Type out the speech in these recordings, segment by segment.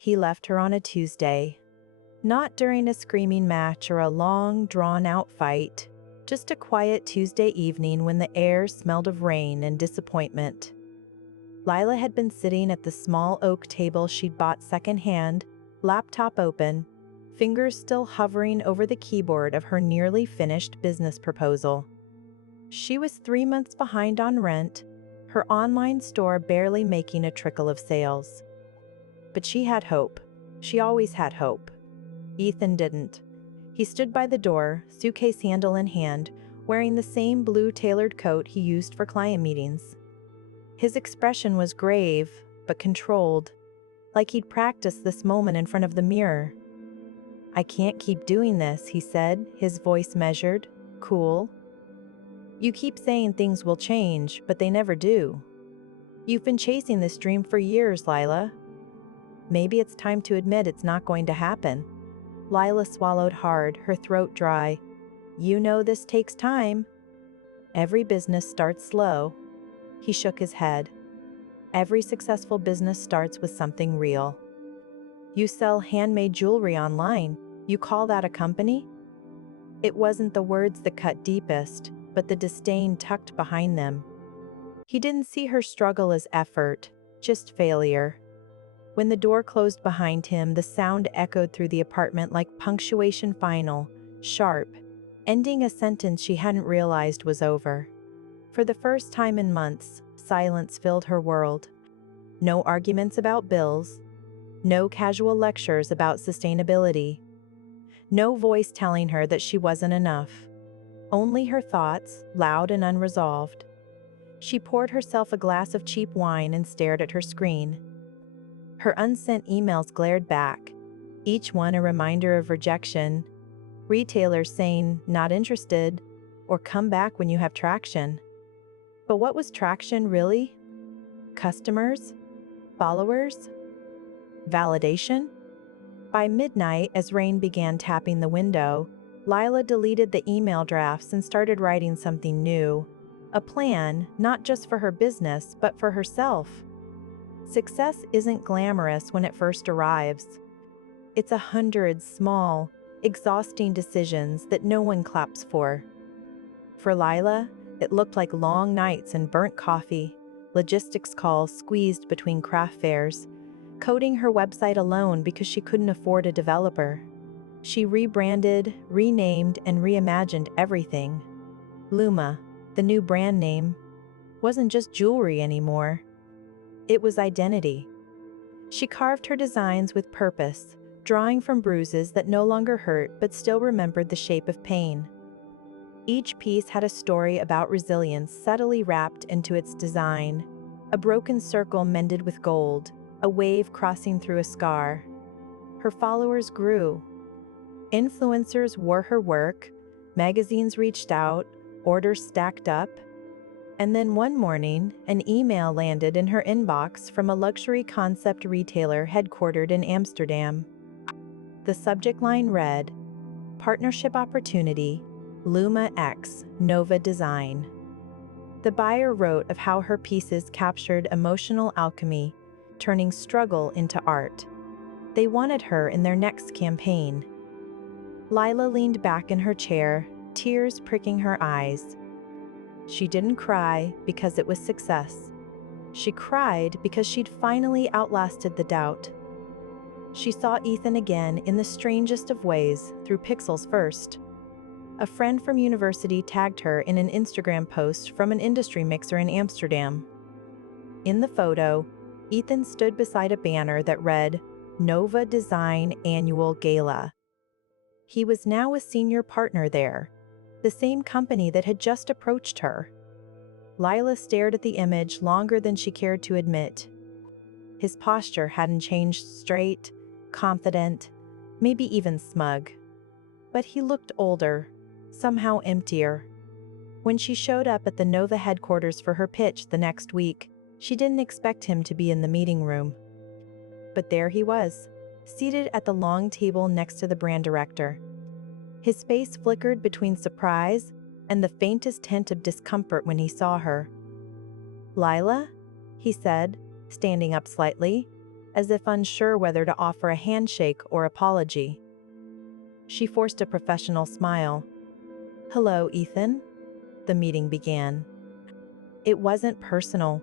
He left her on a Tuesday. Not during a screaming match or a long, drawn-out fight, just a quiet Tuesday evening when the air smelled of rain and disappointment. Lila had been sitting at the small oak table she'd bought secondhand, laptop open, fingers still hovering over the keyboard of her nearly finished business proposal. She was 3 months behind on rent, her online store barely making a trickle of sales. But she had hope. She always had hope. Ethan didn't. He stood by the door, suitcase handle in hand, wearing the same blue tailored coat he used for client meetings. His expression was grave, but controlled, like he'd practiced this moment in front of the mirror. "I can't keep doing this," he said, his voice measured, cool. "You keep saying things will change, but they never do. You've been chasing this dream for years, Lila. Maybe it's time to admit it's not going to happen." Lila swallowed hard, her throat dry. "You know this takes time. Every business starts slow." He shook his head. "Every successful business starts with something real. You sell handmade jewelry online. You call that a company?" It wasn't the words that cut deepest, but the disdain tucked behind them. He didn't see her struggle as effort, just failure. When the door closed behind him, the sound echoed through the apartment like punctuation final, sharp, ending a sentence she hadn't realized was over. For the first time in months, silence filled her world. No arguments about bills. No casual lectures about sustainability. No voice telling her that she wasn't enough. Only her thoughts, loud and unresolved. She poured herself a glass of cheap wine and stared at her screen. Her unsent emails glared back, each one a reminder of rejection. Retailers saying, "Not interested," or "Come back when you have traction." But what was traction really? Customers? Followers? Validation? By midnight, as rain began tapping the window, Lila deleted the email drafts and started writing something new. A plan, not just for her business, but for herself. Success isn't glamorous when it first arrives. It's 100 small, exhausting decisions that no one claps for. For Lila, it looked like long nights and burnt coffee, logistics calls squeezed between craft fairs, coding her website alone because she couldn't afford a developer. She rebranded, renamed, and reimagined everything. Luma, the new brand name, wasn't just jewelry anymore. It was identity. She carved her designs with purpose, drawing from bruises that no longer hurt but still remembered the shape of pain. Each piece had a story about resilience subtly wrapped into its design, a broken circle mended with gold, a wave crossing through a scar. Her followers grew. Influencers wore her work, magazines reached out, orders stacked up. And then one morning, an email landed in her inbox from a luxury concept retailer headquartered in Amsterdam. The subject line read, "Partnership Opportunity, Luma X Nova Design." The buyer wrote of how her pieces captured emotional alchemy, turning struggle into art. They wanted her in their next campaign. Lila leaned back in her chair, tears pricking her eyes. She didn't cry because it was success. She cried because she'd finally outlasted the doubt. She saw Ethan again in the strangest of ways, through pixels first. A friend from university tagged her in an Instagram post from an industry mixer in Amsterdam. In the photo, Ethan stood beside a banner that read, "Nova Design Annual Gala." He was now a senior partner there, the same company that had just approached her. Lila stared at the image longer than she cared to admit. His posture hadn't changed, straight, confident, maybe even smug. But he looked older, somehow emptier. When she showed up at the Nova headquarters for her pitch the next week, she didn't expect him to be in the meeting room. But there he was, seated at the long table next to the brand director. His face flickered between surprise and the faintest hint of discomfort when he saw her. "Lila?" he said, standing up slightly, as if unsure whether to offer a handshake or apology. She forced a professional smile. "Hello, Ethan." The meeting began. It wasn't personal.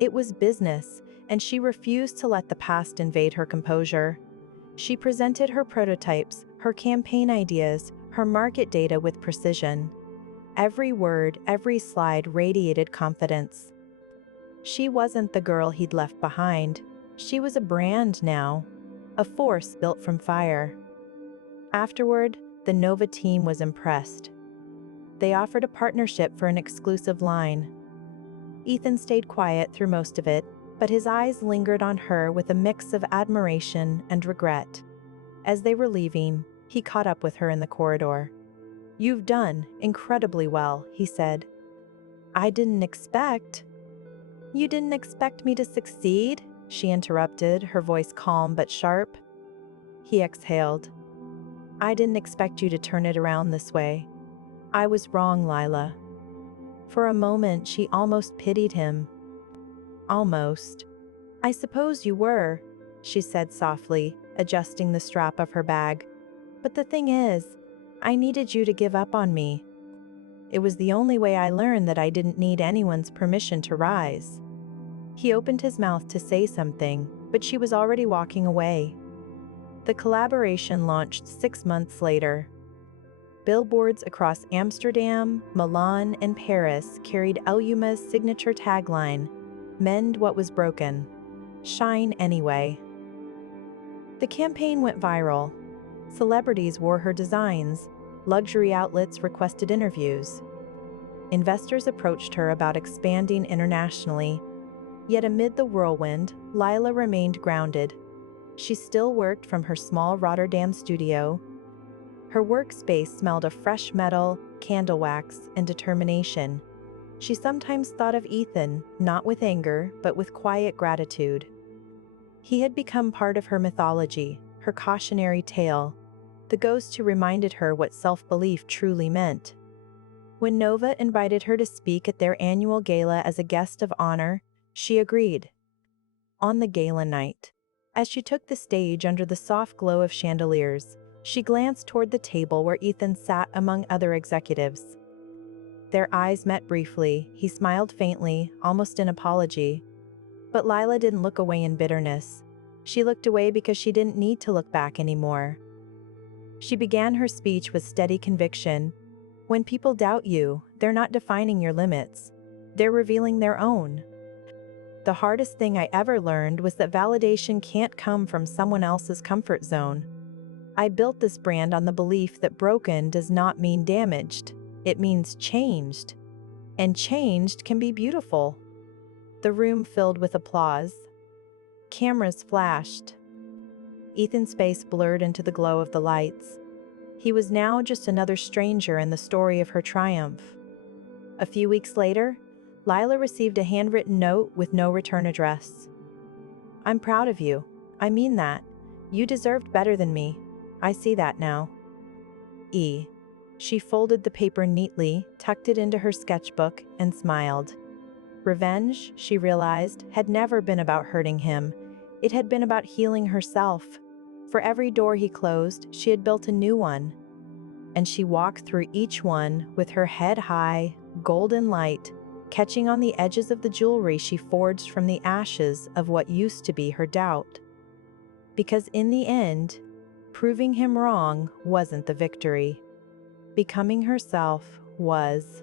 It was business, and she refused to let the past invade her composure. She presented her prototypes, her campaign ideas, her market data with precision. Every word, every slide radiated confidence. She wasn't the girl he'd left behind. She was a brand now, a force built from fire. Afterward, the Nova team was impressed. They offered a partnership for an exclusive line. Ethan stayed quiet through most of it, but his eyes lingered on her with a mix of admiration and regret. As they were leaving, he caught up with her in the corridor. "You've done incredibly well," he said. "I didn't expect—" "You didn't expect me to succeed?" she interrupted, her voice calm but sharp. He exhaled. "I didn't expect you to turn it around this way. I was wrong, Lila." For a moment, she almost pitied him. "Almost." "I suppose you were," she said softly, adjusting the strap of her bag. "But the thing is, I needed you to give up on me. It was the only way I learned that I didn't need anyone's permission to rise." He opened his mouth to say something, but she was already walking away. The collaboration launched 6 months later. Billboards across Amsterdam, Milan, and Paris carried Eluma's signature tagline, "Mend what was broken. Shine anyway." The campaign went viral. Celebrities wore her designs. Luxury outlets requested interviews. Investors approached her about expanding internationally. Yet amid the whirlwind, Lila remained grounded. She still worked from her small Rotterdam studio. Her workspace smelled of fresh metal, candle wax, and determination. She sometimes thought of Ethan, not with anger, but with quiet gratitude. He had become part of her mythology, her cautionary tale, the ghost who reminded her what self-belief truly meant. When Nova invited her to speak at their annual gala as a guest of honor, she agreed. On the gala night, as she took the stage under the soft glow of chandeliers, she glanced toward the table where Ethan sat among other executives. Their eyes met briefly. He smiled faintly, almost in apology. But Lila didn't look away in bitterness. She looked away because she didn't need to look back anymore. She began her speech with steady conviction. When people doubt you, they're not defining your limits. They're revealing their own. The hardest thing I ever learned was that validation can't come from someone else's comfort zone. I built this brand on the belief that broken does not mean damaged. It means changed. And changed can be beautiful. The room filled with applause. Cameras flashed. Ethan's face blurred into the glow of the lights. He was now just another stranger in the story of her triumph. A few weeks later, Lila received a handwritten note with no return address. "I'm proud of you. I mean that. You deserved better than me. I see that now. E." She folded the paper neatly, tucked it into her sketchbook, and smiled. Revenge, she realized, had never been about hurting him. It had been about healing herself. For every door he closed, she had built a new one. And she walked through each one with her head high, golden light, catching on the edges of the jewelry she forged from the ashes of what used to be her doubt. Because in the end, proving him wrong wasn't the victory. Becoming herself was.